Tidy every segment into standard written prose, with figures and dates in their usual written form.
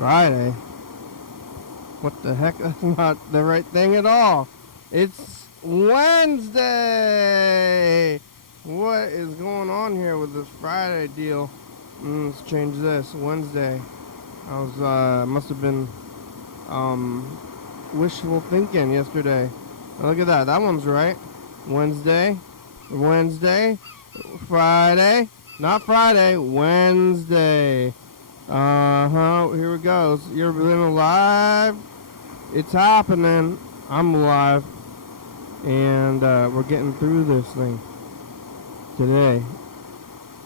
Friday. What the heck? That's not the right thing at all. It's Wednesday. What is going on here with this Friday deal? Let's change this. Wednesday. I was must have been wishful thinking yesterday. Look at that. That one's right. Wednesday. Friday. Not Friday. Wednesday. Here we go. You're living alive. It's happening. I'm alive. And we're getting through this thing today.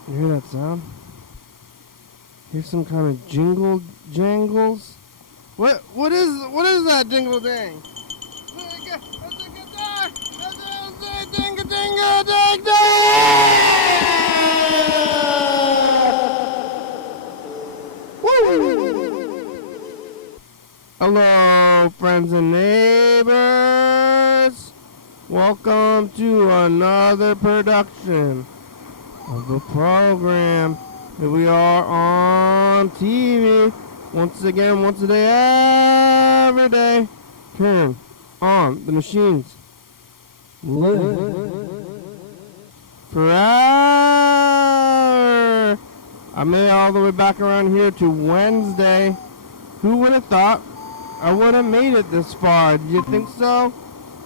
You hear that sound? Here's some kind of jangles. What is that jingle dang? Hello, friends and neighbors. Welcome to another production of the program. Here we are on TV. Once again, once a day, every day. Turn on the machines. Live forever. I made it all the way back around here to Wednesday. Who would have thought I would have made it this far? Did you think so?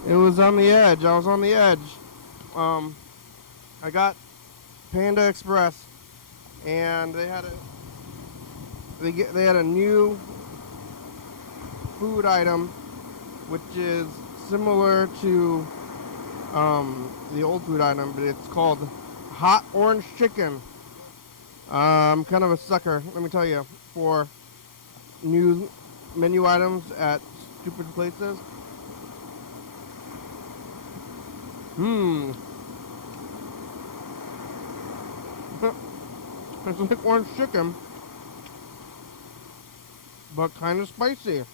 It was on the edge. I was on the edge. I got Panda Express, and they had a new food item, which is similar to the old food item, but it's called hot orange chicken. I'm kind of a sucker, let me tell you, for new menu items at stupid places. It's like orange chicken, but kind of spicy.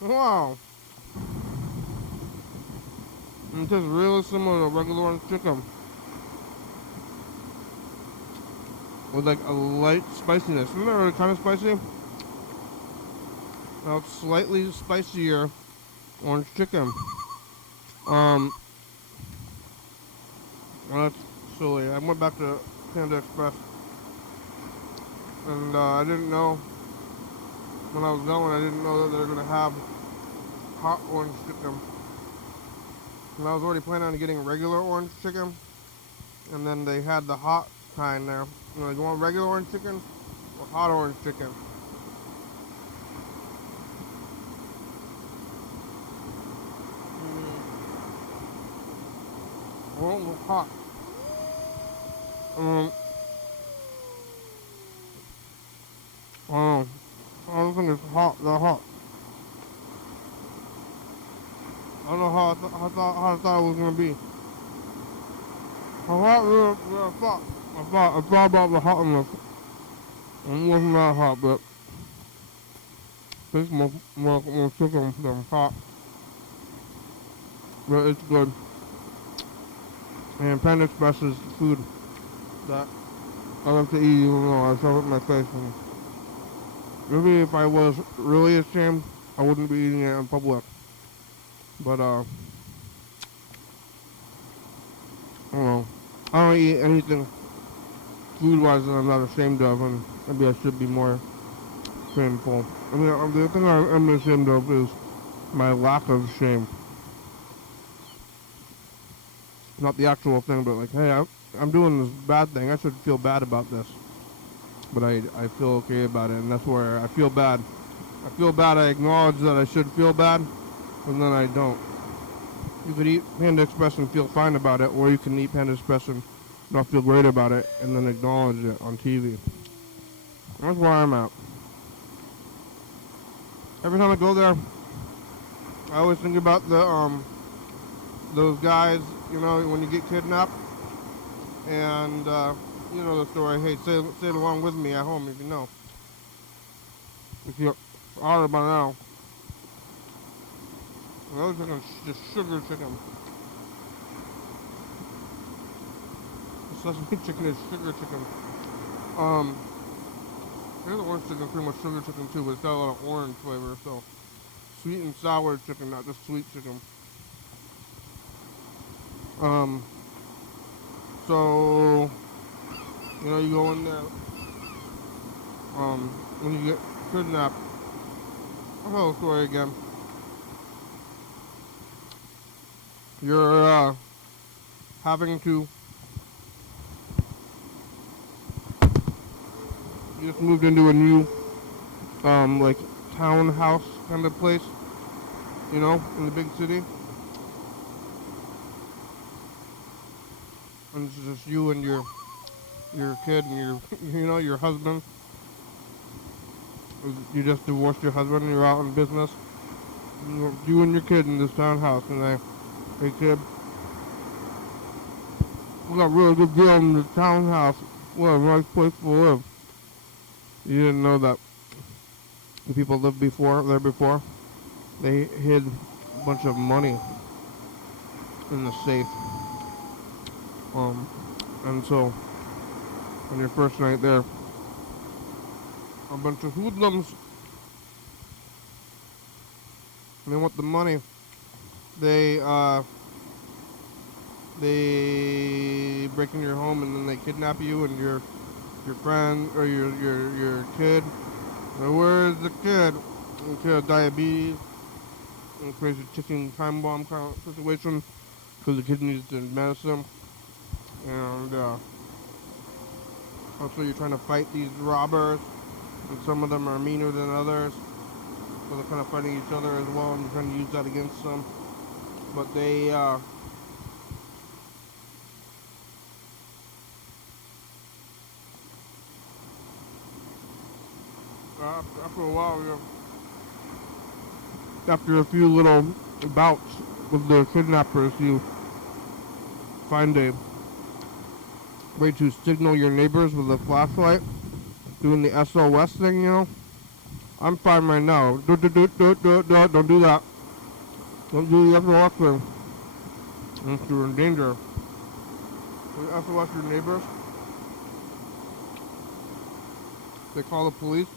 Wow. It tastes really similar to regular orange chicken, with like a light spiciness. Isn't that really kind of spicy? Now it's slightly spicier orange chicken. Well, that's silly. I went back to Panda Express, and I didn't know, when I was going, I didn't know that they were going to have hot orange chicken. And I was already planning on getting regular orange chicken, and then they had the hot kind there. You know, you want regular orange chicken or hot orange chicken? Well, it was hot. I don't think it's that hot. I don't know how I thought it was gonna be. I thought about the hotness. It wasn't that hot, but it's more chicken than hot. But it's good. And Panda Express is food that I love to eat, even though I shove it in my face. And maybe if I was really ashamed, I wouldn't be eating it in public. But I don't know. I don't eat anything food-wise that I'm not ashamed of, and maybe I should be more shameful. I mean, the thing I'm ashamed of is my lack of shame. Not the actual thing, but like, hey, I'm doing this bad thing. I should feel bad about this. But I feel okay about it, and that's where I feel bad. I feel bad, I acknowledge that I should feel bad, and then I don't. You could eat Panda Express and feel fine about it, or you can eat Panda Express and not feel great about it, and then acknowledge it on TV. That's where I'm at. Every time I go there, I always think about those guys, you know, when you get kidnapped, and you know the story. Hey, say it along with me at home if you know. If you're out by now. Another chicken, just sugar chicken. The sesame chicken is sugar chicken. Here's the orange chicken, pretty much sugar chicken too, but it's got a lot of orange flavor, so sweet and sour chicken, not just sweet chicken. Um, so, you go in there, when you get kidnapped, oh, story again. You're, having to, you just moved into a new, like, townhouse kind of place, in the big city. And it's just you and your kid and your, your husband. You just divorced your husband and you're out in business. You and your kid in this townhouse, and hey kid, we got a really good deal in this townhouse. What a nice place to live. You didn't know that the people lived there before. They hid a bunch of money in the safe. And so on your first night there, a bunch of hoodlums, and they want the money. They break in your home and then they kidnap you and your friend or your kid. Now, where's the kid? The kid has diabetes. And crazy ticking time bomb kind of situation because the kid needs the medicine. And also you're trying to fight these robbers, and some of them are meaner than others, so they're kind of fighting each other as well, and you're trying to use that against them. But they after a while, after a few little bouts with the kidnappers, you find a way to signal your neighbors with a flashlight, doing the SOS thing, I'm fine right now. Don't do that. Don't do the SOS thing. Unless you're in danger. So you SOS your neighbors. They call the police.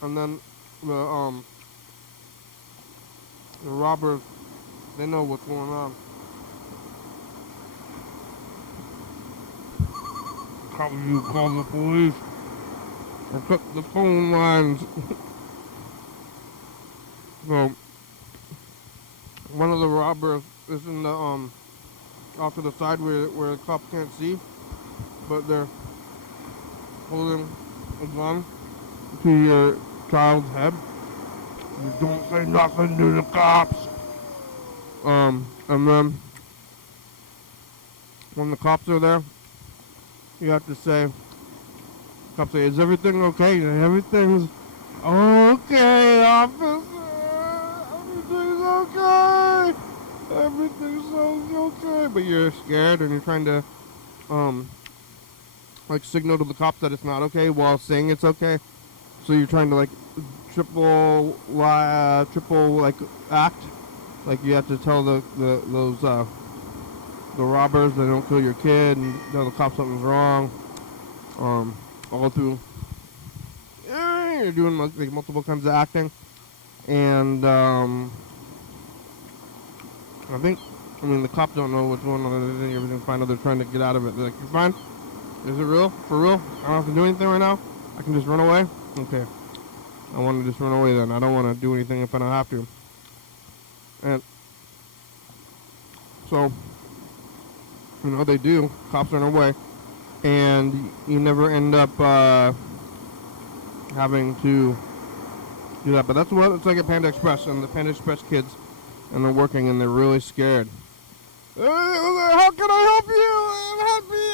And then the robbers, they know what's going on. How you call the police or cut the phone lines? So one of the robbers is in the off to the side where the cops can't see, but they're holding a gun to your child's head. You don't say nothing to the cops. And then when the cops are there, you have to say, cops say, is everything okay? And everything's okay, officer. Everything's okay. Everything's okay. But you're scared and you're trying to, like signal to the cops that it's not okay while saying it's okay. So you're trying to like triple like act. Like you have to tell those the robbers they don't kill your kid and tell the cops something's wrong. All through you're doing like multiple kinds of acting, and I mean the cops don't know what's going on. Everything's fine. They're trying to get out of it. They're like, you're fine. Is it real? For real? I don't have to do anything right now. I can just run away. Okay. I want to just run away then. I don't want to do anything if I don't have to. And so, they do. Cops run away. And you never end up having to do that. But that's what it's like at Panda Express. And the Panda Express kids, and they're working, and they're really scared. How can I help you?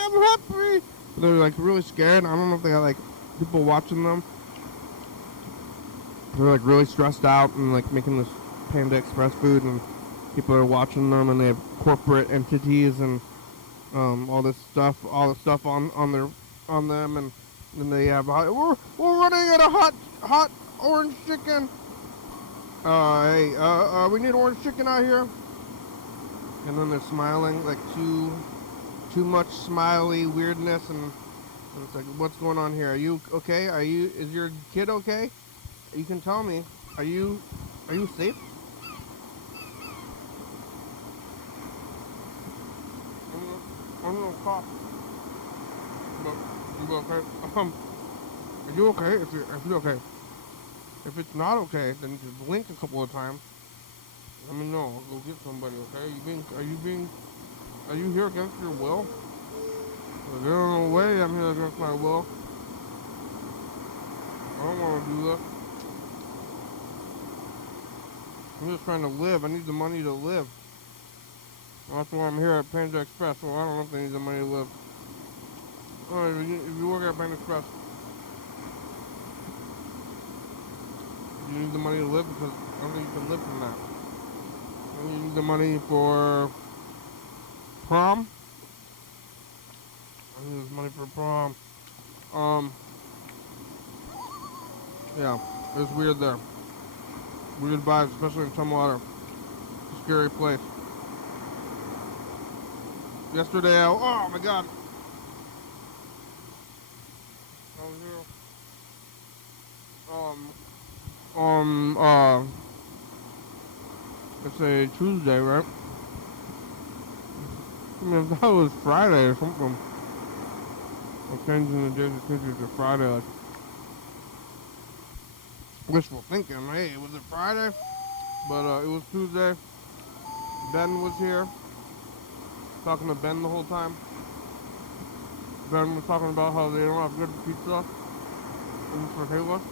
I'm happy. They're like really scared. I don't know if they got like people watching them. They're like really stressed out and like making this Panda Express food, and people are watching them, and they have corporate entities and all this stuff on them, and then they have we're running out of hot orange chicken. Hey, we need orange chicken out here. And then they're smiling like too much smiley weirdness, and And it's like, what's going on here? Are you okay? Is your kid okay? You can tell me. Are you safe? I'm gonna cough. But okay. Are you okay? If you're okay. If it's not okay, then just blink a couple of times. Let me know. I'll go get somebody, okay? Are you here against your will? If there's no way I'm here against my will. I don't want to do this. I'm just trying to live. I need the money to live. That's why I'm here at Panda Express. Well, I don't know if they need the money to live. Alright, if you work at Panda Express, you need the money to live because I don't think you can live from that. And you need the money for prom. I need this money for prom. Yeah, it's weird there. Weird vibes, especially in Tumwater. It's a scary place. Yesterday, oh my god. I was here. It's a Tuesday, right? I mean, I thought it was Friday or something. I'm changing the days of Tuesday to Friday. Like, wishful thinking. Hey, was it Friday? But it was Tuesday. Ben was here. Talking to Ben the whole time. Ben was talking about how they don't have good pizza in Chehalis.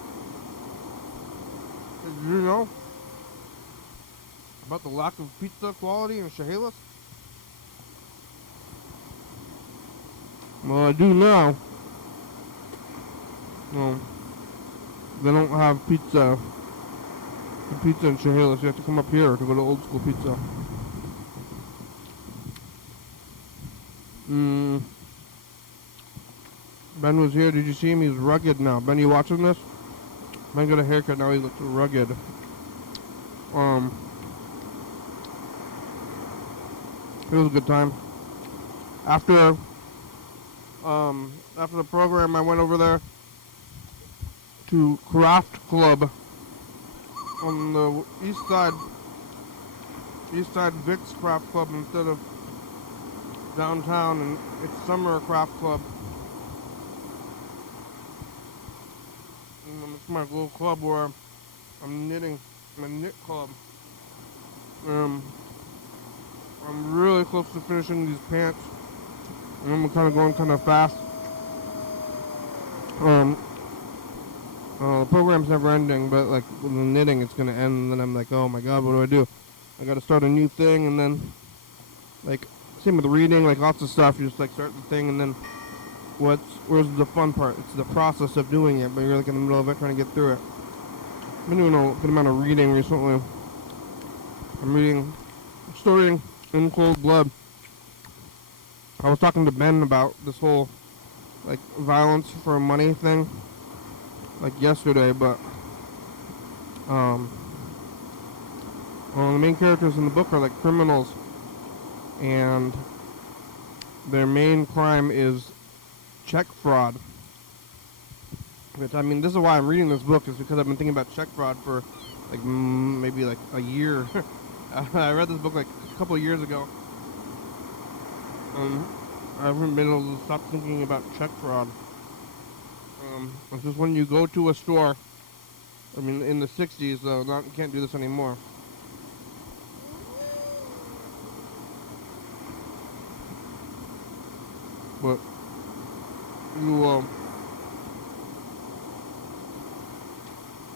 Did you know about the lack of pizza quality in Chehalis? Well, I do now. Well, they don't have pizza. The pizza in Chehalis. You have to come up here to go to Old School Pizza. Ben was here. Did you see him? He's rugged now. Ben, you watching this? Ben got a haircut. Now he looks rugged. It was a good time. After the program, I went over there to Craft Club on the east side Vic's Craft Club instead of downtown, and it's Summer Craft Club. And it's my little club where I'm knitting, my knit club. I'm really close to finishing these pants, and I'm kind of going kind of fast. The program's never ending, but like with the knitting, it's gonna end, and then I'm like, oh my god, what do I do? I gotta start a new thing, and then like same with reading, like lots of stuff. You just like start the thing, and then where's the fun part? It's the process of doing it, but you're like in the middle of it, trying to get through it. I've been doing a good amount of reading recently. I'm studying in cold blood. I was talking to Ben about this whole like violence for money thing, like yesterday, but the main characters in the book are like criminals, and their main crime is check fraud. Which, I mean, this is why I'm reading this book, is because I've been thinking about check fraud for like maybe like a year. I read this book like a couple of years ago. I haven't been able to stop thinking about check fraud. It's just when you go to a store, I mean, in the 60s, though, you can't do this anymore. But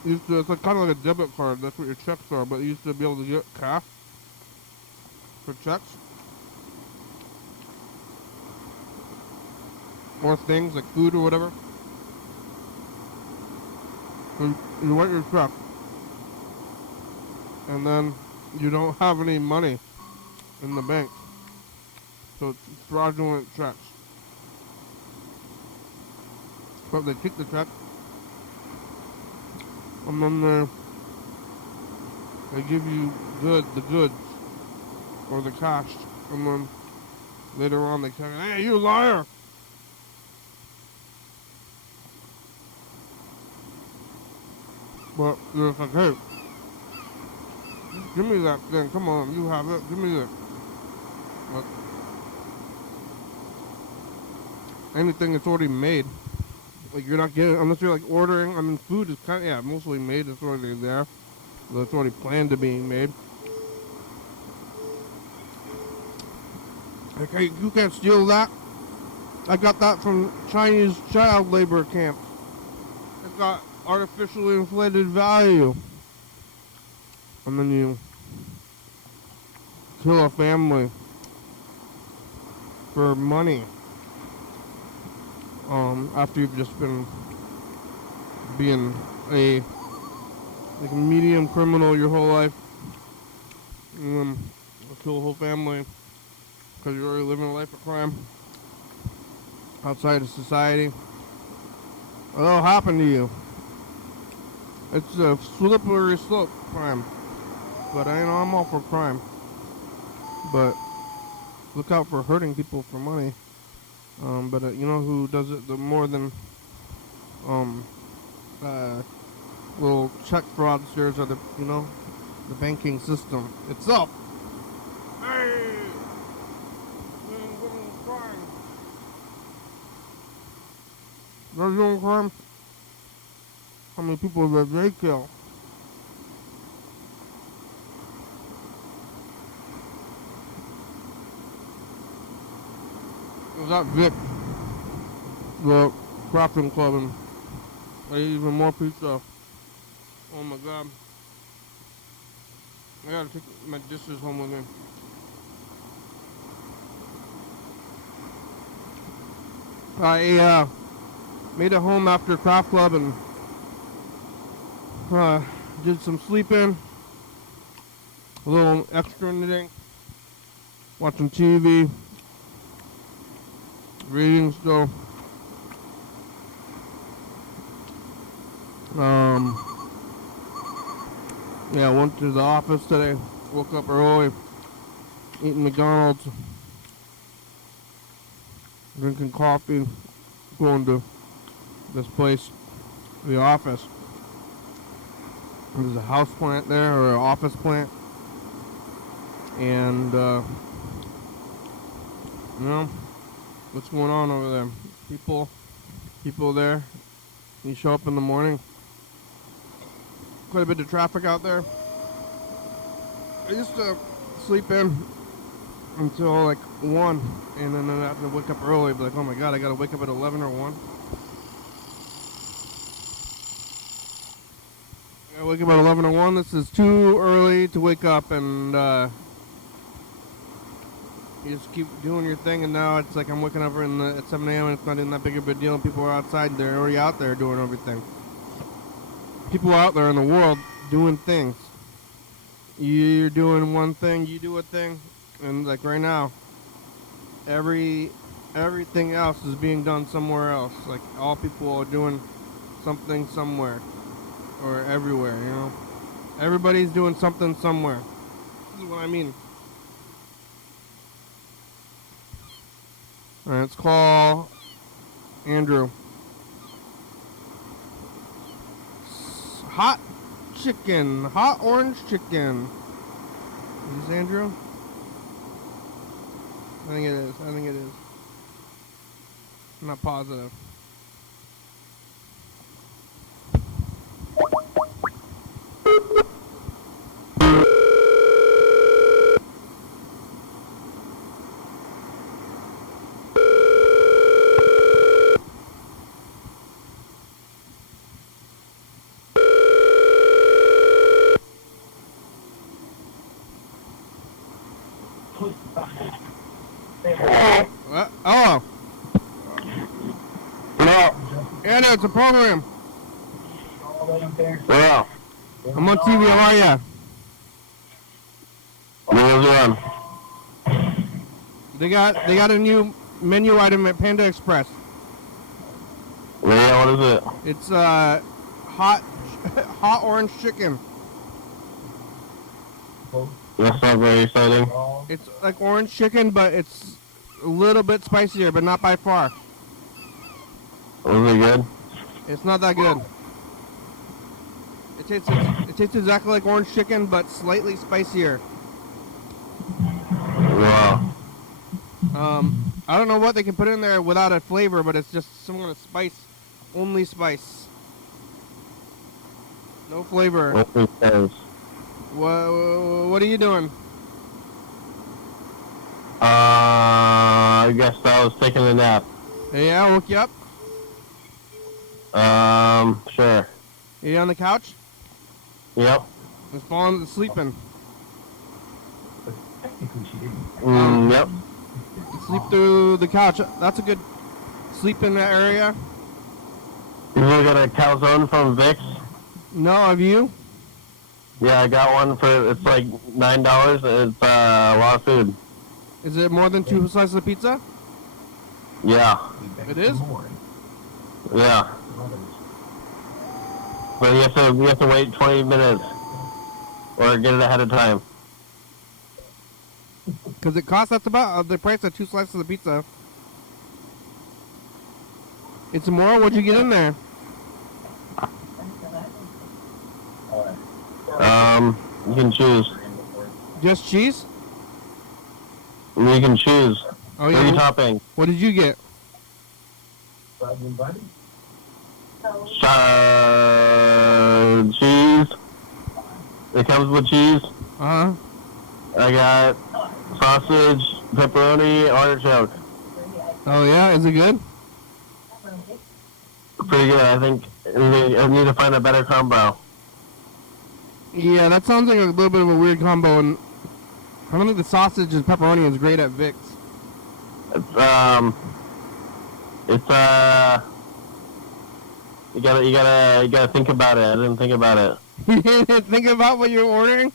it's like kind of like a debit card. That's what your checks are. But you used to be able to get cash for checks or things like food or whatever. So you write your check, and then you don't have any money in the bank. So it's fraudulent checks. But they take the check, and then they give you the goods, or the cash, and then later on they say, hey, you liar! But you're just like, hey, just give me that thing. Come on, you have it. Give me it. But anything that's already made, like you're not getting, unless you're like ordering. I mean, food is kind of, yeah, mostly made. It's already there. It's already planned to being made. Like, hey, you can't steal that. I got that from Chinese child labor camps. It's got artificially inflated value. And then you kill a family for money. After you've just been being a medium criminal your whole life. And then kill a whole family because you're already living a life of crime outside of society. It'll happen to you. It's a slippery slope crime. But I'm all for crime. But look out for hurting people for money. But you know who does it the more than little check fraudsters are the banking system itself. Hey, crime. They're doing crime. How many people did they kill? It was at Vic, the crafting club, and I ate even more pizza. Oh my god. I gotta take my dishes home with me. I made it home after craft club and did some sleeping, a little extra knitting, watching TV, reading still. Yeah, I went to the office today, woke up early, eating McDonald's, drinking coffee, going to this place, the office. There's a house plant there, or an office plant. And, what's going on over there? People there. You show up in the morning. Quite a bit of traffic out there. I used to sleep in until like 1, and then I have to wake up early. Be like, oh my god, I gotta wake up at 11 or 1. I wake up at 11 or 1. This is too early to wake up, and you just keep doing your thing. And now it's like I'm waking up at 7 a.m. and it's not even that big of a deal. And people are outside; they're already out there doing everything. People are out there in the world doing things. You're doing one thing, you do a thing, and like right now, everything else is being done somewhere else. Like all people are doing something somewhere. Or everywhere, you know. Everybody's doing something somewhere. This is what I mean. Alright, let's call Andrew. Hot chicken. Hot orange chicken. Is this Andrew? I think it is. I'm not positive. Oh. No. Yeah, no, it's a program. Yeah. I'm on TV. How are ya? What They got a new menu item at Panda Express. Yeah, what is it? It's hot orange chicken. That's not very exciting. It's like orange chicken, but it's a little bit spicier, but not by far. Was it good? It's not that good. It tastes exactly like orange chicken, but slightly spicier. Wow. I don't know what they can put in there without a flavor, but it's just some kind of spice. Only spice. No flavor. What it says. What are you doing? I guess I was taking a nap. Hey, I woke you up. Sure. You on the couch? Yep. Just falling sleeping. Yep. Sleep through the couch. That's a good sleep in that area. You look at a calzone from Vic's? No, have you? Yeah, I got one for, it's like $9. It's a lot of food. Is it more than 2 slices of pizza? Yeah. It is? Yeah. But you have to wait 20 minutes or get it ahead of time. Because it costs, that's about the price of 2 slices of pizza. It's more. What'd you get in there? You can choose. Just cheese? You can choose. Oh, Three yeah. toppings. What did you get? Cheese. It comes with cheese. Uh-huh. I got sausage, pepperoni, artichoke. Oh, yeah? Is it good? Pretty good. I think I need to find a better combo. Yeah, that sounds like a little bit of a weird combo, and I don't think the sausage and pepperoni is great at Vic's. You gotta think about it. I didn't think about it. You didn't think about what you're ordering?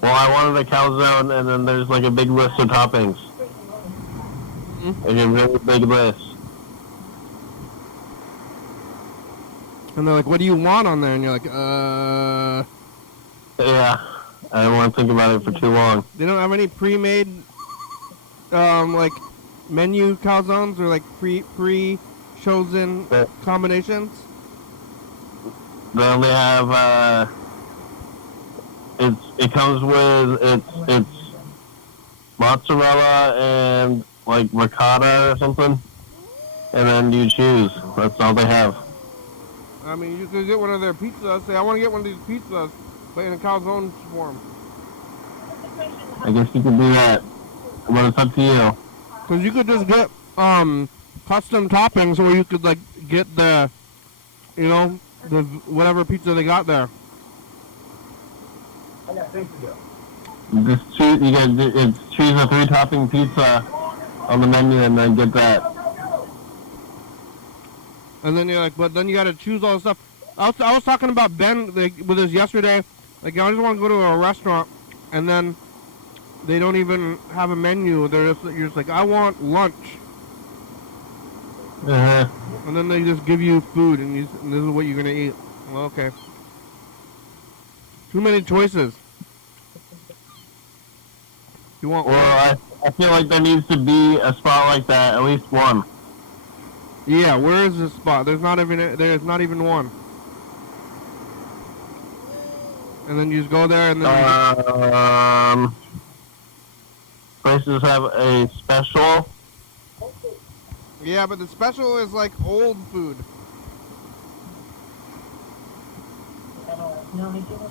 Well, I wanted a calzone, and then there's like a big list of toppings. Like a really big list. And they're like, what do you want on there? And you're like, Yeah, I don't want to think about it for too long. They don't have any pre-made, like, menu calzones or like pre-chosen combinations? They only have, it comes with, it's mozzarella and like ricotta or something. And then you choose. That's all they have. I mean, you could get one of their pizzas. Say, I want to get one of these pizzas, but in a calzone form. I guess you could do that. But it's up to you. Because you could just get custom toppings, or you could like get the, you know, the whatever pizza they got there. I got things to do. Just choose. You gotta choose a 3-topping pizza on the menu, and then get that. And then you're like, but then you got to choose all the stuff. I was talking about Ben like, with us yesterday. Like, I just want to go to a restaurant, and then they don't even have a menu. You're just like, I want lunch. And then they just give you food, and this is what you're gonna eat. Well, okay. Too many choices. You want? Well, I feel like there needs to be a spot like that, at least one. Yeah, where is this spot? There's not even one. And then you just go there, and then places have a special. yeah, but the special is like old food.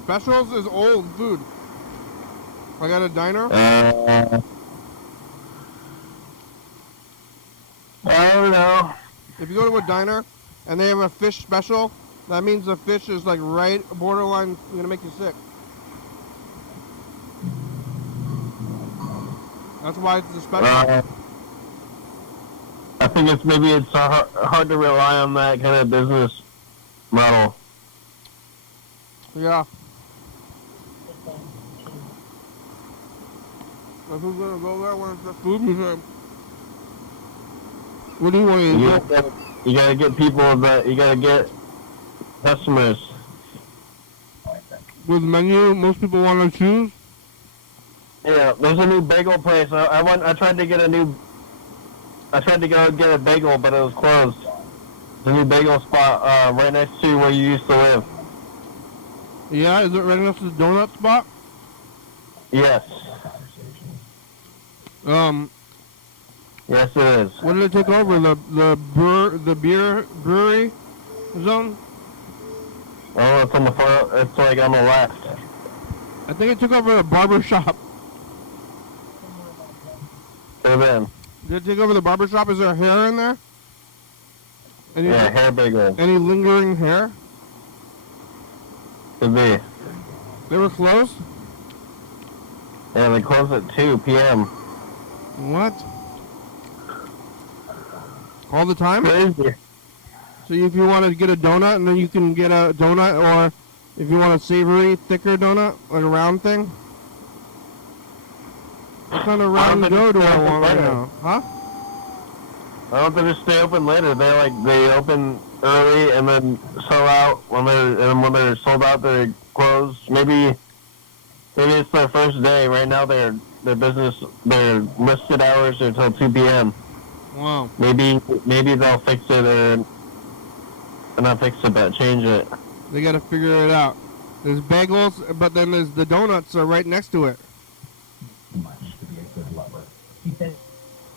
Specials is old food. Like at a diner. I don't know. If you go to a diner and they have a fish special, that means the fish is like right borderline gonna make you sick. That's why it's the special. I think maybe it's hard to rely on that kind of business model. Yeah. But who's gonna go there when it's the food museum? What do you want to eat? You gotta get people you gotta get customers. With the menu, most people want to choose? Yeah, there's a new bagel place. I tried to go get a bagel, but it was closed. There's a new bagel spot right next to where you used to live. Yeah, is it right next to the donut spot? Yes. Yes, it is. What did it take over? The beer brewery zone? Oh, it's on the far. It's like on the left. I think it took over the barber shop. Could have been. Did it take over the barber shop? Is there hair in there? Yeah, hair bagel. Any lingering hair? Could be. They were closed? Yeah, they close at 2 p.m. What? All the time? Crazy. So if you want to get a donut, and then you can get a donut, or if you want a savory, thicker donut, like a round thing? What kind of round dough do I want right now? Huh? I don't think they stay open later. They open early and then sell out when they're sold out they close. Maybe it's their first day. Right now their listed hours are until 2 p.m. Wow. Maybe they'll fix it or not fix it, but change it. They gotta figure it out. There's bagels, but then there's the donuts are right next to it.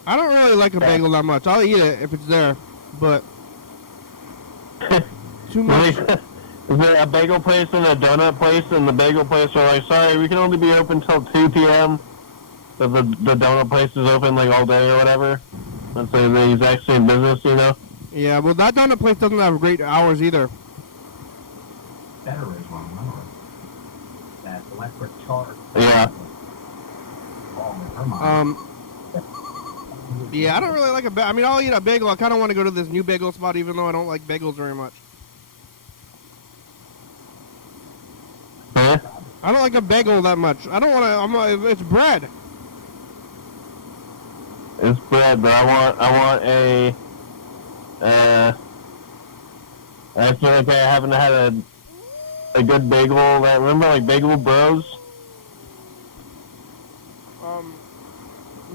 I don't really like a bagel that much. I'll eat it if it's there, but too much. Is there a bagel place and a donut place, and the bagel place are like, sorry, we can only be open till 2 p.m., but the donut place is open like all day or whatever. Let's say the exact same business, you know? Yeah, well, that donut place doesn't have great hours either. Better is remember that electric charge. Yeah. Yeah, I don't really like a bagel. I mean, I'll eat a bagel. I kind of want to go to this new bagel spot, even though I don't like bagels very much. Huh? I don't like a bagel that much. I don't want to. It's bread. It's bread, but I want a. I feel like I haven't had a good bagel. Remember, like Bagel Bros?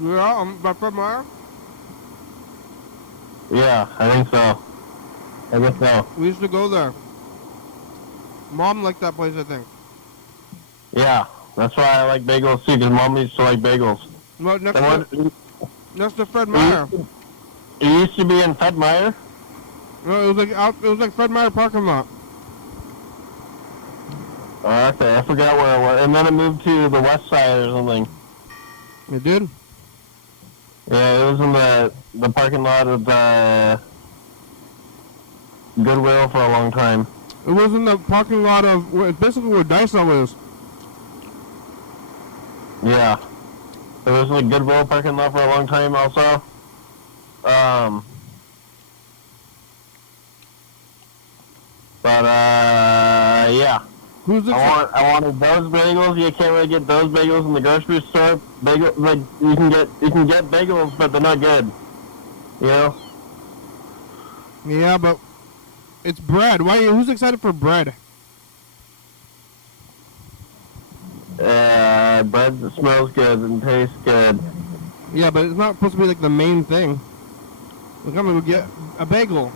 Yeah, by Fred Meyer. Yeah, I think so. I guess so. We used to go there. Mom liked that place, I think. Yeah, that's why I like bagels too, because Mom used to like bagels. Well, next to Fred Meyer. It used to be in Fred Meyer? No, it was like Fred Meyer parking lot. Oh, okay, I forgot where it was. And then it moved to the west side or something. It did? Yeah, it was in the parking lot of Goodwill for a long time. It was in the parking lot of, it's basically where Daiso is. Yeah. It was in the Goodwill parking lot for a long time also. Yeah. I wanted those bagels. You can't really get those bagels in the grocery store. You can get bagels, but they're not good. You know? Yeah, but it's bread. Who's excited for bread? Bread that smells good and tastes good. Yeah, but it's not supposed to be like the main thing. Like, I'm gonna go get a bagel.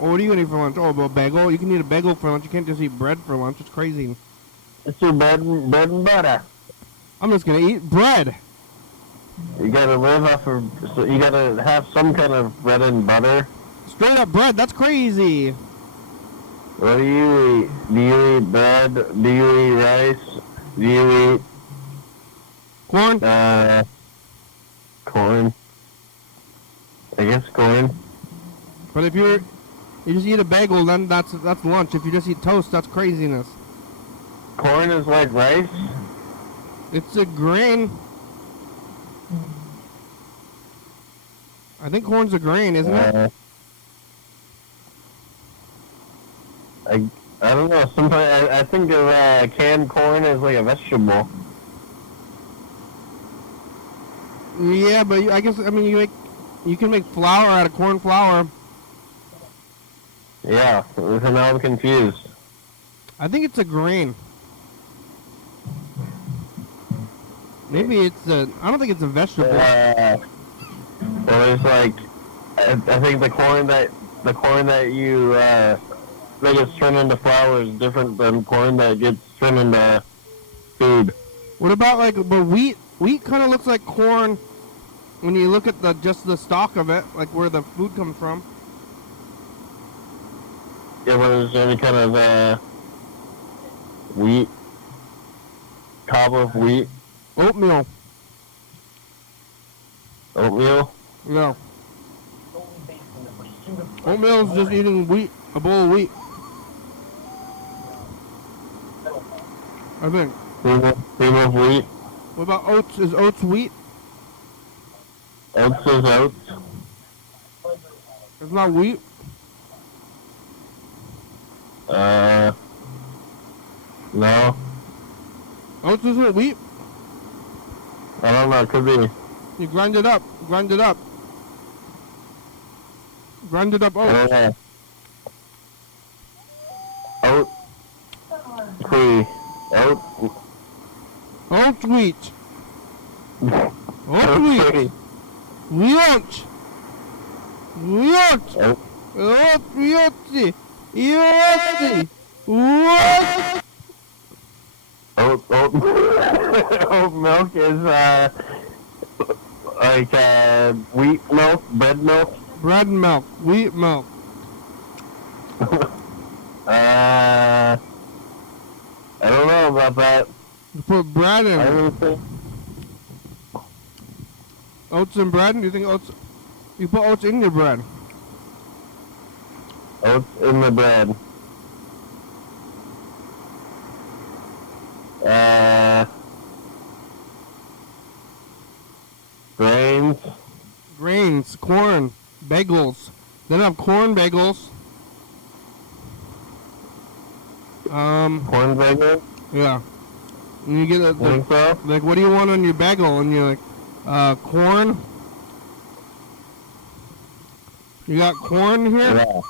Or what are you gonna eat for lunch? Oh, a bagel? You can eat a bagel for lunch. You can't just eat bread for lunch. It's crazy. It's your bread and butter. I'm just gonna eat bread. You gotta live off of, so you gotta have some kind of bread and butter. Straight up bread, that's crazy. What do you eat? Do you eat bread? Do you eat rice? Do you eat... Corn? Corn. I guess corn. But if you just eat a bagel, then that's lunch. If you just eat toast, that's craziness. Corn is like rice? It's a grain. I think corn's a grain, isn't it? I don't know. Sometimes I think of canned corn as like a vegetable. Yeah, but I guess you can make flour out of corn flour. Yeah, so now I'm confused. I think it's a grain. Maybe it's I don't think it's a vegetable. Well, it's like I think the corn that you that gets turned into flour is different than corn that gets turned into food. What about like, but wheat? Wheat kind of looks like corn when you look at just the stalk of it, like where the food comes from. Yeah, but is there any kind of wheat, cob of wheat, Oatmeal. oatmeal? Yeah. Oatmeal is just eating wheat, a bowl of wheat. I think. Cream of wheat. What about oats? Is oats wheat? Oats is oats. It's not wheat. No. Oats isn't wheat. I don't know, it could be. You grind it up. Grind it up. Grind it up I don't oats. know. Oat. Free. Oat. Oats wheat. Oat Oat wheat. free. Wheat. Wheat. Oat. Oat wheat. Wheat. What? Oat oat milk is like wheat milk, bread milk. Bread milk. Wheat milk. I don't know about that. You put bread in I it. really think Oats and bread? You think oats? You put oats in your bread. oats in the bread. Grains. Grains, corn, bagels. Then have corn bagels. Corn bagel. Yeah. And you get Think so? like, what do you want on your bagel? And you're like, corn. You got corn here? Yeah.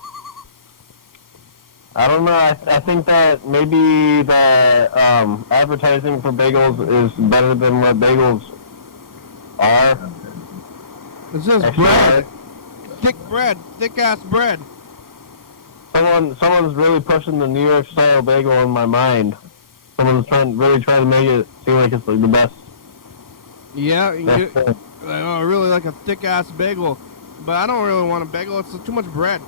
I don't know. I think that maybe the advertising for bagels is better than what bagels are. It says Actually, bread. Thick bread. Thick ass bread. Someone's really pushing the New York style bagel in my mind. Someone's really trying to make it seem like it's like the best. Yeah, you best get, thing. I really like a thick ass bagel. But I don't really want a bagel. It's too much bread.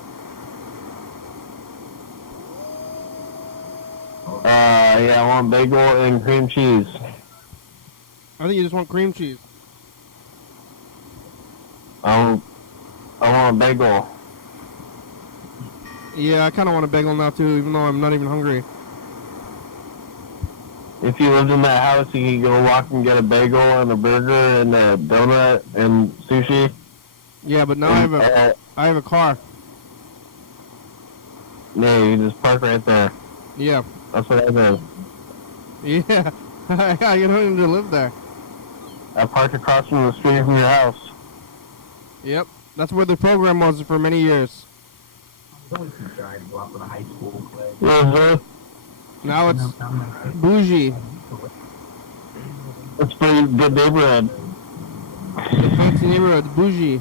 Yeah, I want bagel and cream cheese. I think you just want cream cheese. I want a bagel. Yeah, I kind of want a bagel now too, even though I'm not even hungry. If you lived in that house, you could go walk and get a bagel and a burger and a donut and sushi. Yeah, but now I have a car. No, you just park right there. Yeah. That's what I did. Yeah. You don't need to live there. I parked across from the street from your house. Yep. That's where the program was for many years. I was always too shy to go out to the high school play. Yeah, Now it's bougie. it's pretty good neighborhood. The fancy neighborhood. Bougie.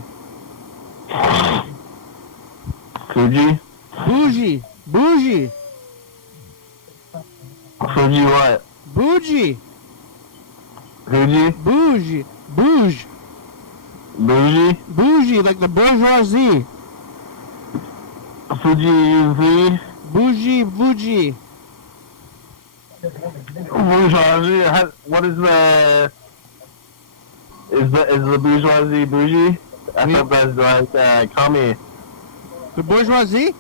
Fuji? Bougie. Bougie. Fuji what? Bougie. Fuji? Bougie. Bougie. Bougie? Bougie, like the bourgeoisie. Fuji? Bougie. Bougie. Bourgeoisie? What is the... Is the bourgeoisie bougie? I Yeah. thought that's like, commie. The bourgeoisie?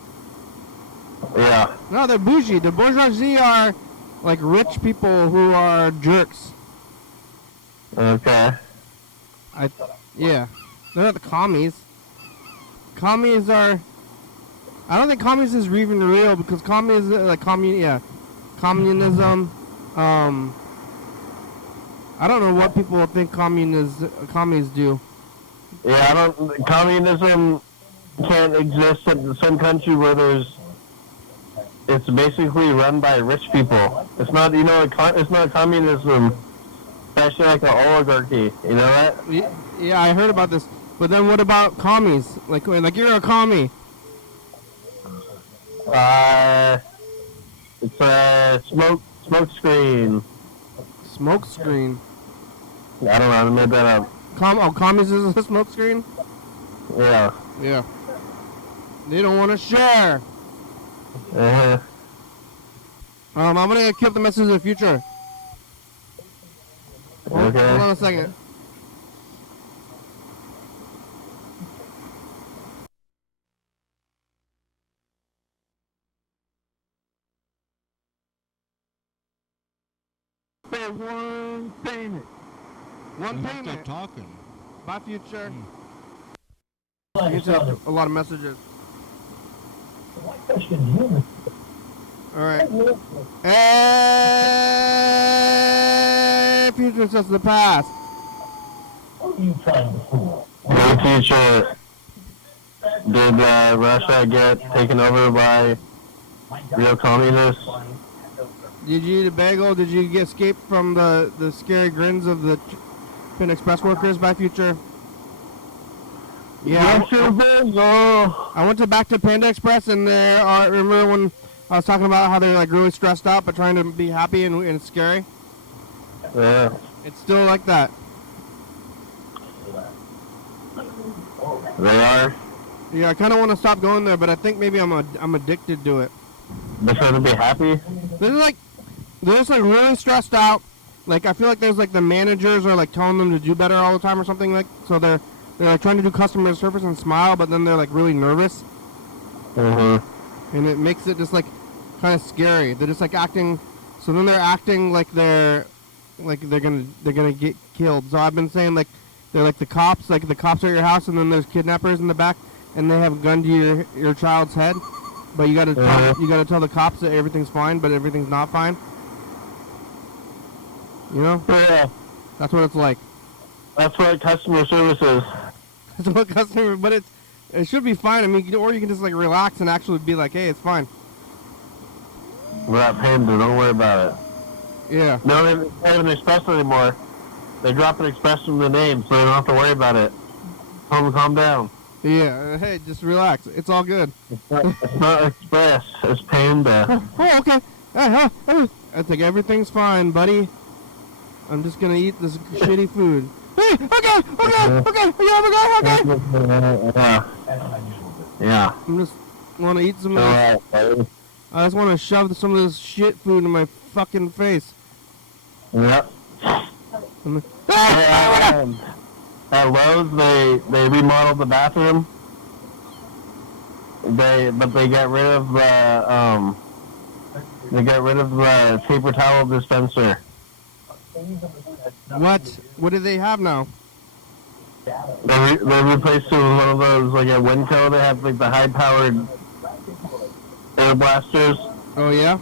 Yeah. No, they're bougie. The bourgeoisie are like rich people who are jerks. Okay. Yeah. They're not the commies. Commies are... I don't think commies is even real because commies, like communism, I don't know what people think commies do. Yeah, communism can't exist in some country where it's basically run by rich people. It's not, it's not communism. It's actually like an oligarchy, you know that? Yeah, I heard about this. But then what about commies? Like you're a commie. It's a smoke screen. Smoke screen. I don't know. I made that up. Commies is a smoke screen? Yeah. Yeah. They don't want to share. Uh-huh. I'm gonna keep the message in the future. Hold on a second. Pay one payment. One They're payment. talking. Bye, future. Like, You sent a lot of messages. my question to you All right. Hey, future says the past. what are you trying to fool? My teacher, did Russia get taken over by real communists? Did you eat a bagel? Did you get escape from the scary grins of the Pin Express workers by future? Yeah. I went back to Panda Express and there remember when I was talking about how they're like really stressed out but trying to be happy and it's scary? Yeah. It's still like that. They are? Yeah, I kind of want to stop going there, but I think maybe I'm addicted to it. They're trying to be happy? They're just like really stressed out. Like I feel like there's like the managers are like telling them to do better all the time or something like. So they're like trying to do customer service and smile, but then they're like really nervous. Mm-hmm. And it makes it just like kind of scary. They're just like acting. So then they're acting like they're gonna get killed. So I've been saying like they're like the cops at your house, and then there's kidnappers in the back, and they have a gun to your child's head. But you gotta tell the cops that everything's fine, but everything's not fine. You know? Yeah. That's what it's like. That's what customer service is. That's what but it should be fine. I mean, or you can just like relax and actually be like, hey, it's fine. We're not paying, so don't worry about it. Yeah. No, they don't have an express anymore. They drop an express from the name, so they don't have to worry about it. Tell them to calm down. Yeah. Hey, just relax. It's all good. It's not express. It's Panda. Oh, okay. I think everything's fine, buddy. I'm just gonna eat this shitty food. Hey, okay. Yeah. Yeah. I'm just want to eat some of this. Buddy. I just want to shove some of this shit food in my fucking face. Yep. And At Lowe's, they remodeled the bathroom. They got rid of the paper towel dispenser. What? What do they have now? They replaced it with one of those, like at Winco, they have like the high-powered air blasters. Oh yeah.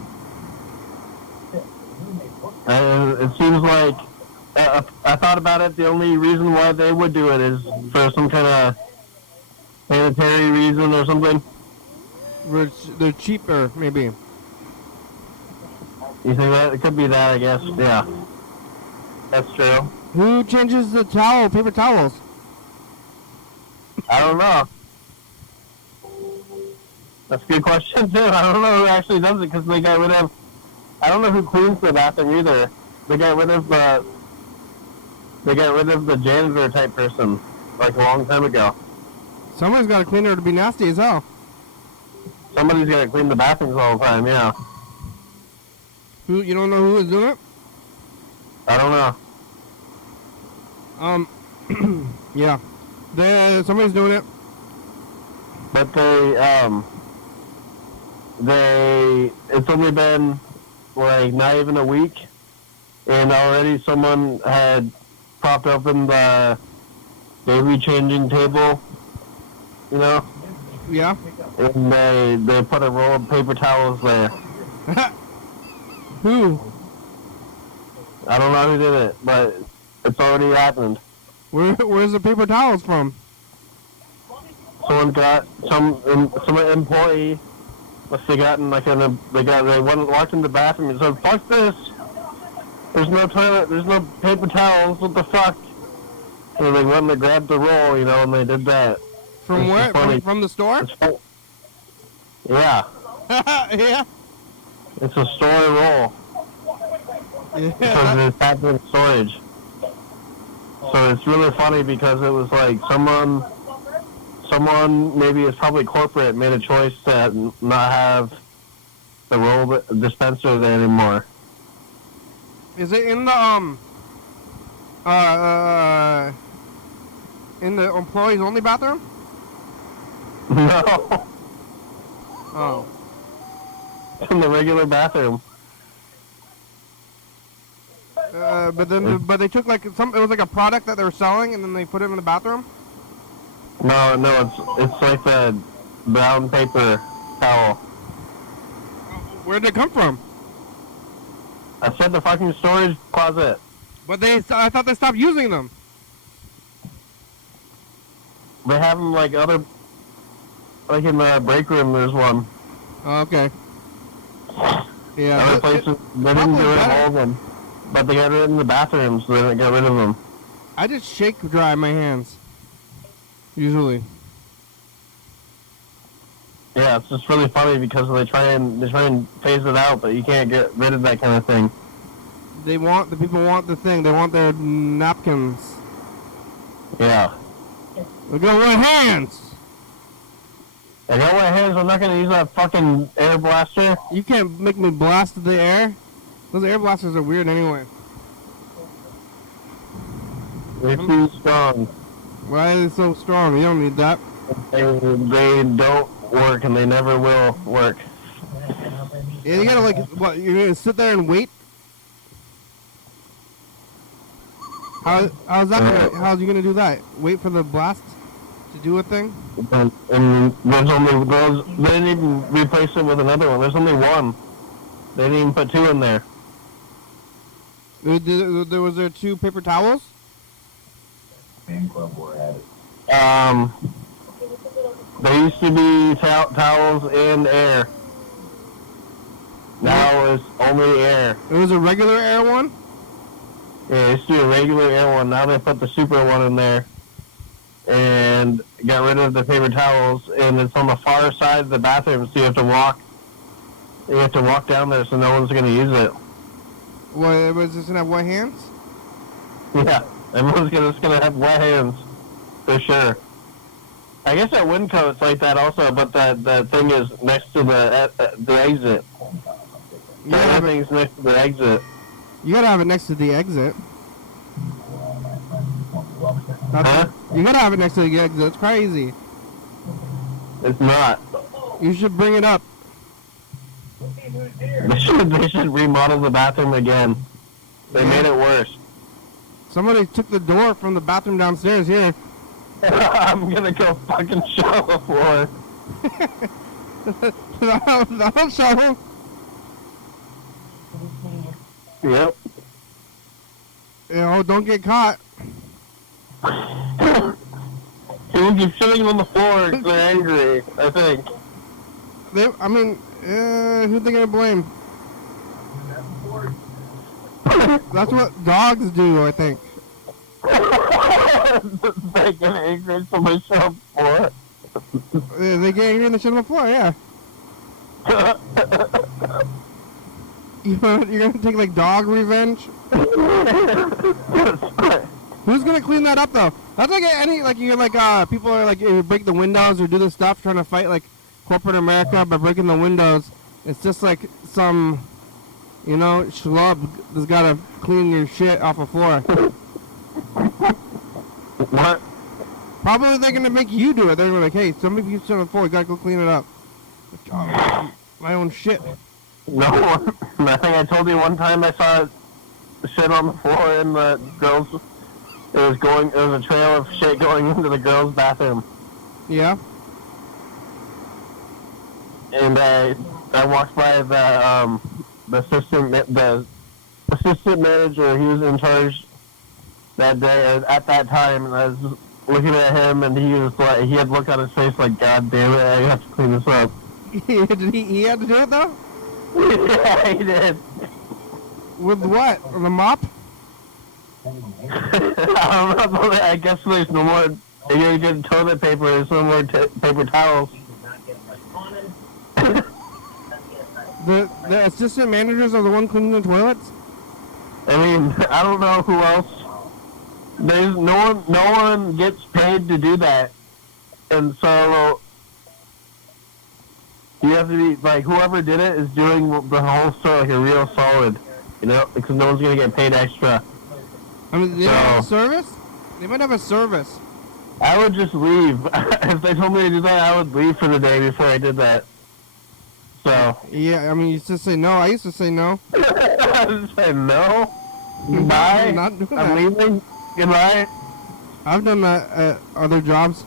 And it seems like I thought about it. The only reason why they would do it is for some kind of sanitary reason or something. They're cheaper, maybe. You think that it could be that? I guess. Yeah. That's true. Who changes the paper towels? I don't know. That's a good question too. I don't know who actually does it because they got rid of. I don't know who cleans the bathroom either. They got rid of the janitor type person like a long time ago. Someone's got to clean her to be nasty as hell. Somebody's got to clean the bathrooms all the time. Yeah. Who? You don't know who is doing it? I don't know. Yeah. Somebody's doing it. But it's only been like not even a week, and already someone had propped open the baby changing table, you know? Yeah. And they put a roll of paper towels there. Who? I don't know who did it, but it's already happened. Where's the paper towels from? Someone got some employee must have gotten like they walked in the bathroom and said, "Fuck this! There's no toilet. There's no paper towels. What the fuck?" So they went and they grabbed the roll, and they did that. From where? From the store? Yeah. Yeah. It's a story roll. Yeah. Because it's packed in storage. So it's really funny because it was like someone maybe it's probably corporate made a choice to not have the roll dispenser there anymore. Is it in the employees only bathroom? No, Oh. in the regular bathroom. But they took like it was like a product that they were selling and then they put it in the bathroom? No, it's like the brown paper towel. Where'd they come from? I said the fucking storage closet. But I thought they stopped using them. They have them like in the break room. There's one. Oh, okay. Yeah. Other places they didn't get rid of all of them, but they got rid of them in the bathrooms. So they didn't get rid of them. I just shake dry my hands. Usually. Yeah, it's just really funny because they try and phase it out, but you can't get rid of that kind of thing. The people want the thing. They want their napkins. Yeah. They got wet hands. I got wet hands. I'm not gonna use that fucking air blaster. You can't make me blast the air. Those air blasters are weird anyway. They're too strong. Why are they so strong? You don't need that. They don't work, and they never will work. Yeah, you gotta you're gonna sit there and wait? How's you gonna do that? Wait for the blast to do a thing? And there's only those. They didn't even replace it with another one. There's only one. They didn't even put two in there. Was there 2 paper towels? Fan club we're at it. There used to be towels and air. Now it's only air. It was a regular air one? Yeah, it used to be a regular air one. Now they put the super one in there and got rid of the paper towels. And it's on the far side of the bathroom, so you have to walk down there, so no one's gonna use it. What, was this gonna have wet hands? Yeah, everyone's just gonna have wet hands for sure. I guess at Winco it's like that also, but the thing is next to the exit. Yeah, Everything's next to the exit. you gotta have it next to the exit. Huh? You gotta have it next to the exit. It's crazy. It's not. You should bring it up. They should remodel the bathroom again. They made it worse. Somebody took the door from the bathroom downstairs here. I'm gonna go fucking show the floor. That'll show him. Yep. Don't get caught. He will keep shitting on the floor because they're angry, I think. Who they gonna blame? That's what dogs do, I think. They get angry so they shit on the floor. They get angry and they shit on the floor, yeah. You're gonna take like dog revenge? Who's gonna clean that up though? That's like people are like you break the windows or do this stuff trying to fight like corporate America by breaking the windows. It's just like some, schlub that's gotta clean your shit off the floor. What? Probably they're gonna make you do it. They're gonna be like, hey, somebody keeps shit on the floor, you gotta go clean it up. Like, oh, my own shit. No, I think I told you one time I saw shit on the floor in the girls. It was a trail of shit going into the girls' bathroom. Yeah. And I walked by the assistant manager. He was in charge that day at that time, and I was looking at him, and he had look on his face like, God damn it, I have to clean this up. He had to do it though? Yeah, he did. With what? With a mop? I don't know. I guess there's no more. You get toilet paper. There's no more paper towels. The assistant managers are the one cleaning the toilets? I mean, I don't know who else. There's no one gets paid to do that, and so you have to be like whoever did it is doing the whole store like a real solid, you know, because no one's gonna get paid extra. I mean, they have a service? They might have a service. I would just leave if they told me to do that. I would leave for the day before I did that. So Yeah, I mean, you used to say no. I used to say no. I just said no. Goodbye. I'm not doing I'm that. leaving. Goodbye. I've done that at other jobs.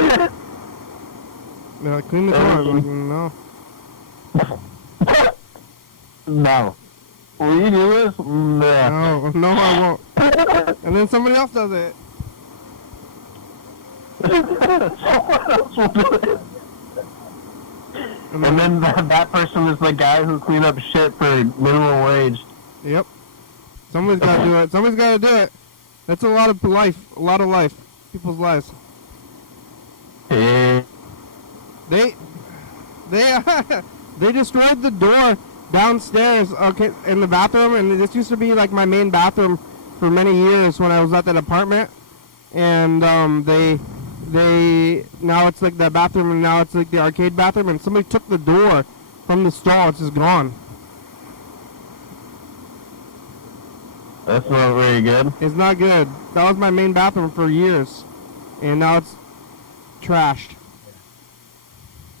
They're like, clean the toilet. I'm like, no. No. Will you do this? No. No, I won't. And then somebody else does it. Someone else will do it. And then that person is the guy who cleaned up shit for minimum wage. Yep. Somebody's got to do it. Somebody's got to do it. That's a lot of life. A lot of life. People's lives. Eh. They destroyed the door downstairs, okay, in the bathroom, and this used to be like my main bathroom for many years when I was at that apartment. And they now it's like the bathroom, and now it's like the arcade bathroom, and somebody took the door from the stall. It's just gone. That's not very good. It's not good. That was my main bathroom for years, and now it's trashed.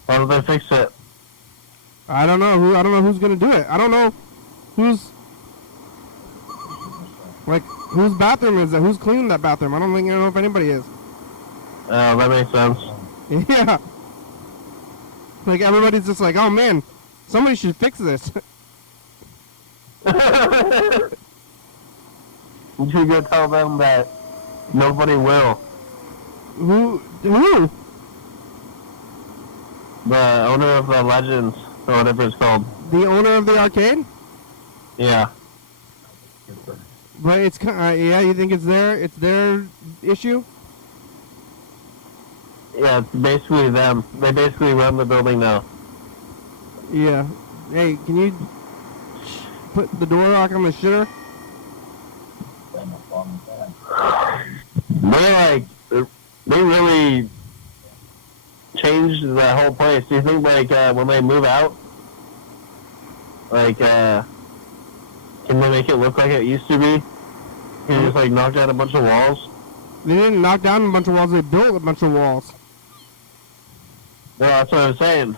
Why don't they fix it? I don't know who's gonna do it. I don't know whose bathroom is that? Who's cleaning that bathroom? I don't know if anybody is. Oh, that makes sense. Yeah. Like everybody's just like, oh man, somebody should fix this. You should go tell them that nobody will. Who? The owner of the Legends, or whatever it's called. The owner of the arcade? Yeah. But it's yeah. You think it's their issue? Yeah, it's basically them. They basically run the building now. Yeah. Hey, can you put the door lock on the shitter? They really changed the whole place. Do you think when they move out, can they make it look like it used to be? Can you just knock down a bunch of walls? They didn't knock down a bunch of walls. They built a bunch of walls. No, that's what I'm saying.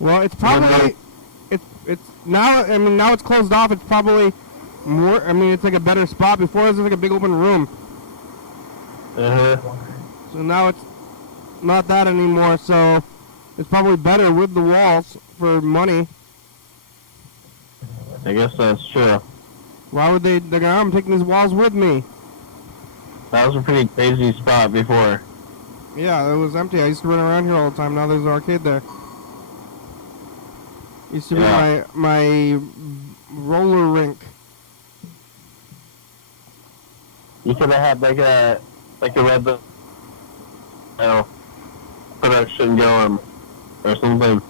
Well, it's probably it's now. I mean, now it's closed off. It's probably more. I mean, it's like a better spot. Before it was like a big open room. So now it's not that anymore. So it's probably better with the walls for money. I guess that's true. Why would they? They're like, I'm taking these walls with me. That was a pretty crazy spot before. Yeah, it was empty. I used to run around here all the time. Now there's an arcade there. Used to be my roller rink. You could have had like a Red Bull production going or something.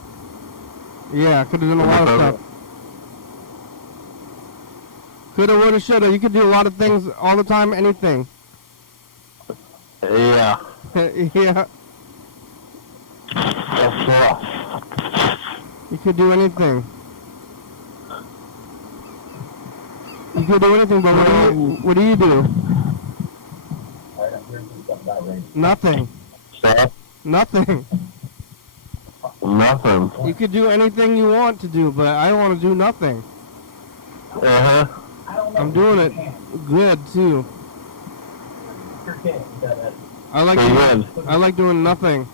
Yeah, could have done a lot of stuff. Coulda, woulda, shoulda. You could do a lot of things all the time, anything. Yeah. Yeah. That's rough. You could do anything. You could do anything, but what do you do? Nothing. Stuff? Nothing. Nothing. You could do anything you want to do, but I want to do nothing. Uh-huh. I'm doing it good too. I like doing nothing.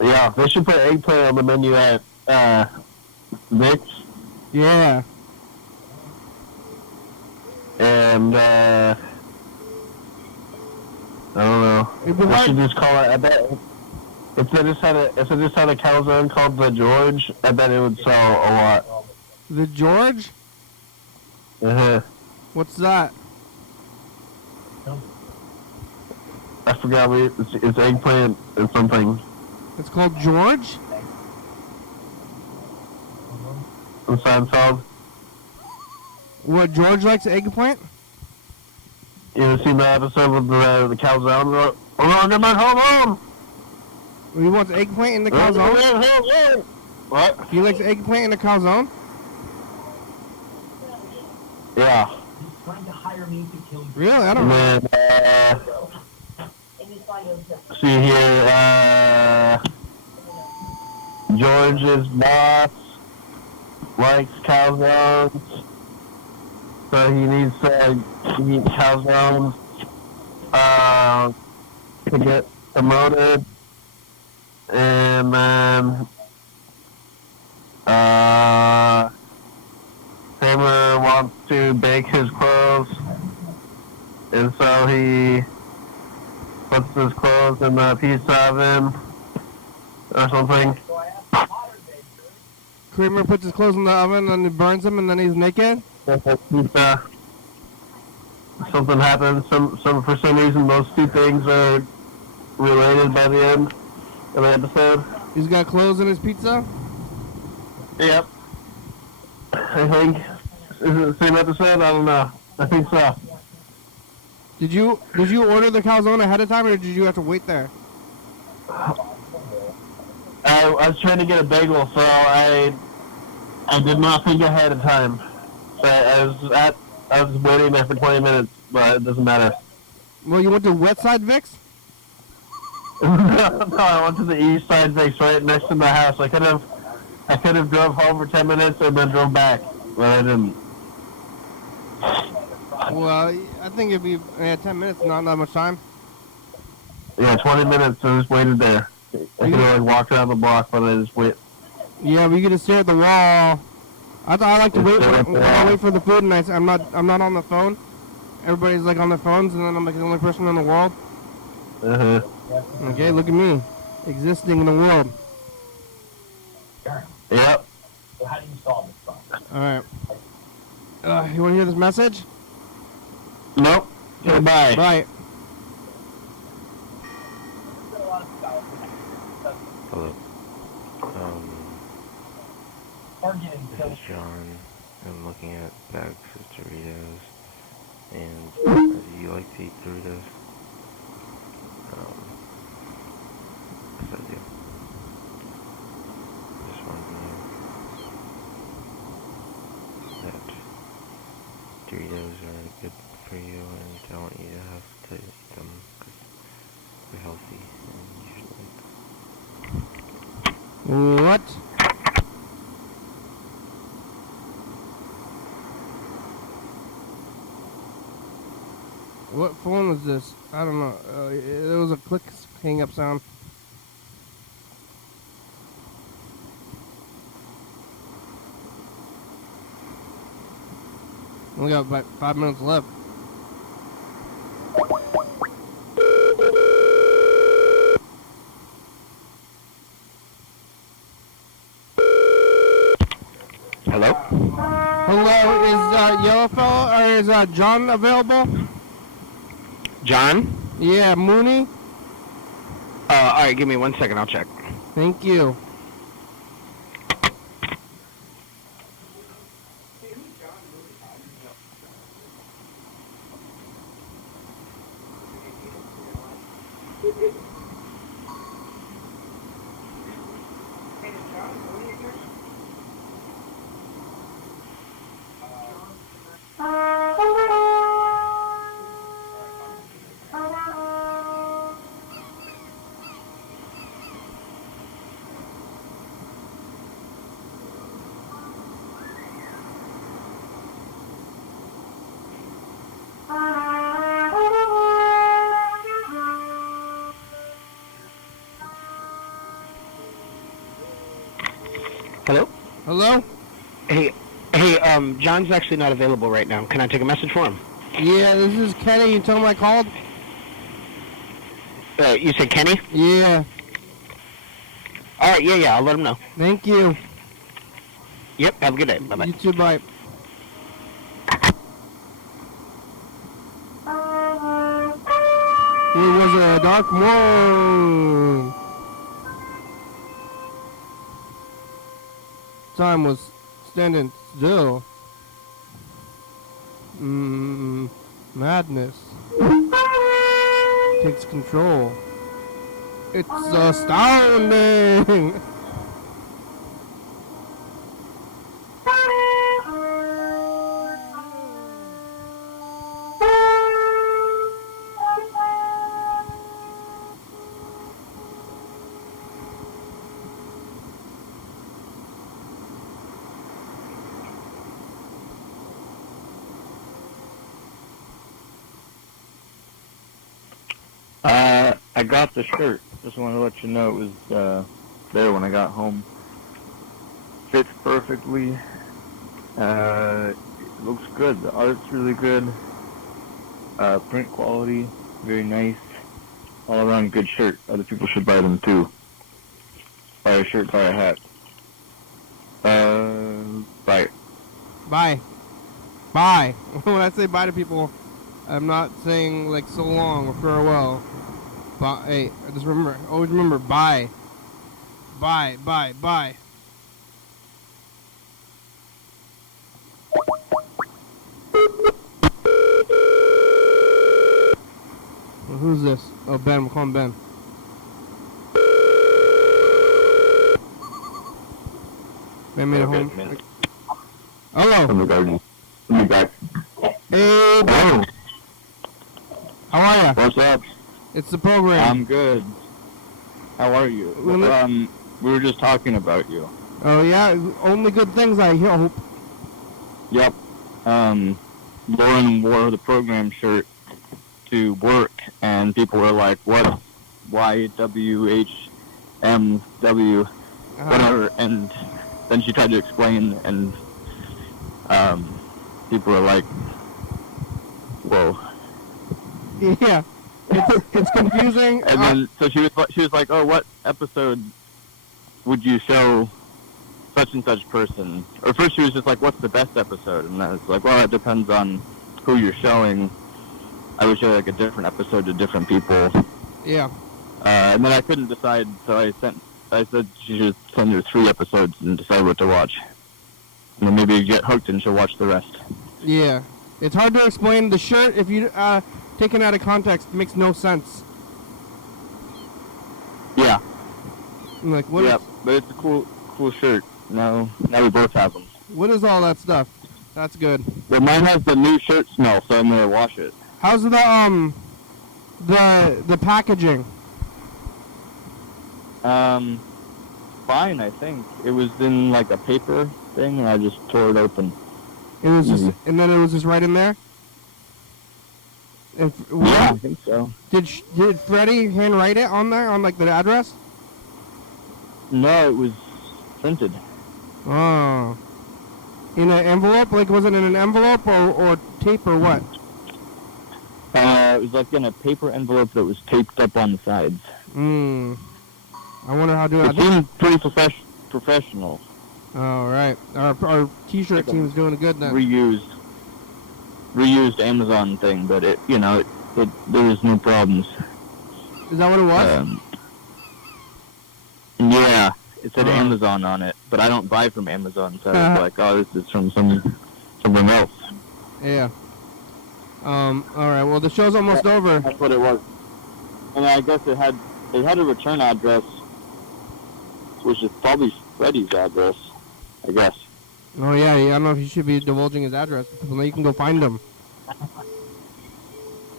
Yeah, they should put eggplant on the menu at Vic's. Yeah. And I don't know. They should just call it. I bet if they just had a calzone called the George, I bet it would sell a lot. The George? Uh-huh. What's that? I forgot it's eggplant and something. It's called George? from Seinfeld. What, George likes eggplant? You ever seen the episode with the calzone? I'm gonna get my home. He wants eggplant in the calzone? What? He likes eggplant in the calzone? Yeah. He's trying to hire me to kill you. Really? I don't know. And then, see here, George's boss likes calzones, so he needs to eat calzones to get promoted. And then Kramer wants to bake his clothes, and so he puts his clothes in the pizza oven or something. Kramer puts his clothes in the oven and he burns them and then he's naked? Pizza. Something happens. For some reason, those two things are related by the end of the episode. He's got clothes in his pizza? Yep. I think. Is it the same episode? I don't know. I think so. Did you order the calzone ahead of time or did you have to wait there? I was trying to get a bagel, so I did not think ahead of time. So I was waiting there for 20 minutes, but it doesn't matter. Well, you went to Westside Vic's? No, I went to the East Side Vic's right next to my house. I could have drove home for 10 minutes and then drove back, but I didn't. Well, I think it'd be 10 minutes, not that much time. Yeah, 20 minutes. I just waited there. I could have walked around the block, but I just wait. Yeah, but you get to stare at the wall. I thought I like to wait when I wait for the food, and I'm not on the phone. Everybody's like on their phones, and then I'm like the only person in the world. Okay, look at me, existing in the world. Yep. So how do you solve this problem? All right. You want to hear this message? Nope. Goodbye. Bye. Hello. This is John. I'm looking at bags of Doritos, and do you like to eat Doritos? Yes, I do. Just wanted to know that Doritos are good for you, and I want you to have to eat them because they're healthy and you should like them. What? What phone was this? I don't know. It was a click hang up sound. We got about 5 minutes left. Hello? Hello, is Yellow Fellow or is John available? John? Yeah, Mooney. Alright, give me 1 second, I'll check. Thank you. Hello? Hello? Hey, John's actually not available right now. Can I take a message for him? Yeah, this is Kenny. You tell him I called? You said Kenny? Yeah. Alright, yeah, I'll let him know. Thank you. Yep, have a good day. Bye-bye. You too, bye. It was a dark morning. Time was standing still. Madness takes control. It's astounding. I got the shirt. Just wanted to let you know it was there when I got home. Fits perfectly. It looks good. The art's really good. Print quality, very nice. All around good shirt. Other people should buy them too. Buy a shirt, buy a hat. Bye. Bye. Bye. When I say bye to people, I'm not saying like so long or farewell. But hey, just remember, always remember, bye. Bye, bye, bye. Well, who's this? Oh, Ben. We'll call him Ben. Ben made it home. Hello. From the garden. Be back. Hey, Ben. How are ya? What's up? It's the program. I'm good. How are you? We were just talking about you. Oh yeah, only good things I hope. Yep. Lauren wore the program shirt to work, and people were like, "What? YDHWM, whatever." And then she tried to explain, and people were like, "Whoa." Yeah, it's confusing. And then so she was like, "Oh, what episode would you show such and such person?" Or first she was just like, "What's the best episode?" And I was like, "Well, it depends on who you're showing. I would show like a different episode to different people." Yeah. And then I couldn't decide, so I said she should send her 3 episodes and decide what to watch. And then maybe you get hooked and she'll watch the rest. Yeah, it's hard to explain. The shirt, if you taken out of context, makes no sense. Yeah. I'm like, what? Yeah, but it's a cool shirt. Now we both have them. What is all that stuff? That's good. But mine has the new shirt smell, so I'm gonna wash it. How's the packaging? Fine, I think. It was in like a paper thing, and I just tore it open. It was just, and then it was just right in there. And Yeah, I think so. Did Freddie handwrite it on there, on like the address? No, it was printed. Oh. In an envelope? Like, was it in an envelope or tape or what? It was like in a paper envelope that was taped up on the sides. I wonder how to do it. It seemed pretty professional. All right. Our t-shirt team's doing good then. Reused Amazon thing, but there was no problems. Is that what it was? Yeah, it said Amazon on it, but I don't buy from Amazon, so I was like, oh, this is from someone else. Yeah. All right. Well, the show's almost over. That's what it was. And I guess it had a return address, which is probably Freddie's address, I guess. Oh yeah. I don't know if you should be divulging his address. People know you can go find him.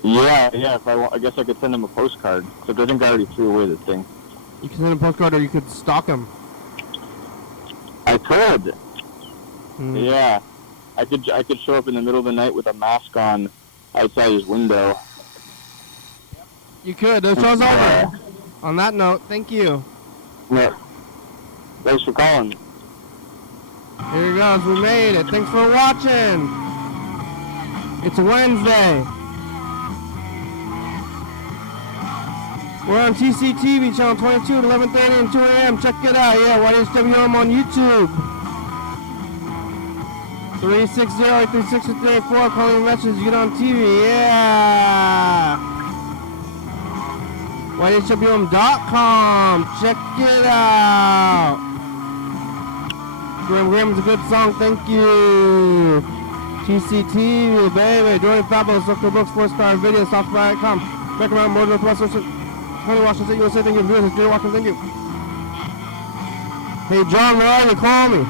Yeah. If I guess I could send him a postcard. Except I think I already threw away the thing. You can send him a postcard, or you could stalk him. I could. Yeah. I could show up in the middle of the night with a mask on outside his window. You could. The show's over. On that note, thank you. Yeah. Thanks for calling. Here it goes. We made it. Thanks for watching. It's Wednesday. We're on TCTV, channel 22 at 11:30 and 2 a.m. Check it out. Yeah, YDHWM on YouTube. 360-836-384. Calling a message. Get on TV. Yeah. YDHWM.com. Check it out. Graham Graham's a good song. Thank you. TCT, baby. Jordan Fabulous, Dr. Brooks, Sports Car and Video, Software.com. Back around more Northwest, County, Washington, USA. Thank you. Viewers, Jerry Walker, thank you. Hey, John, where are you? Call me.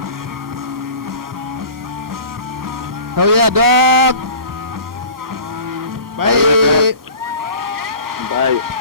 Hell yeah, dog. Bye. Bye.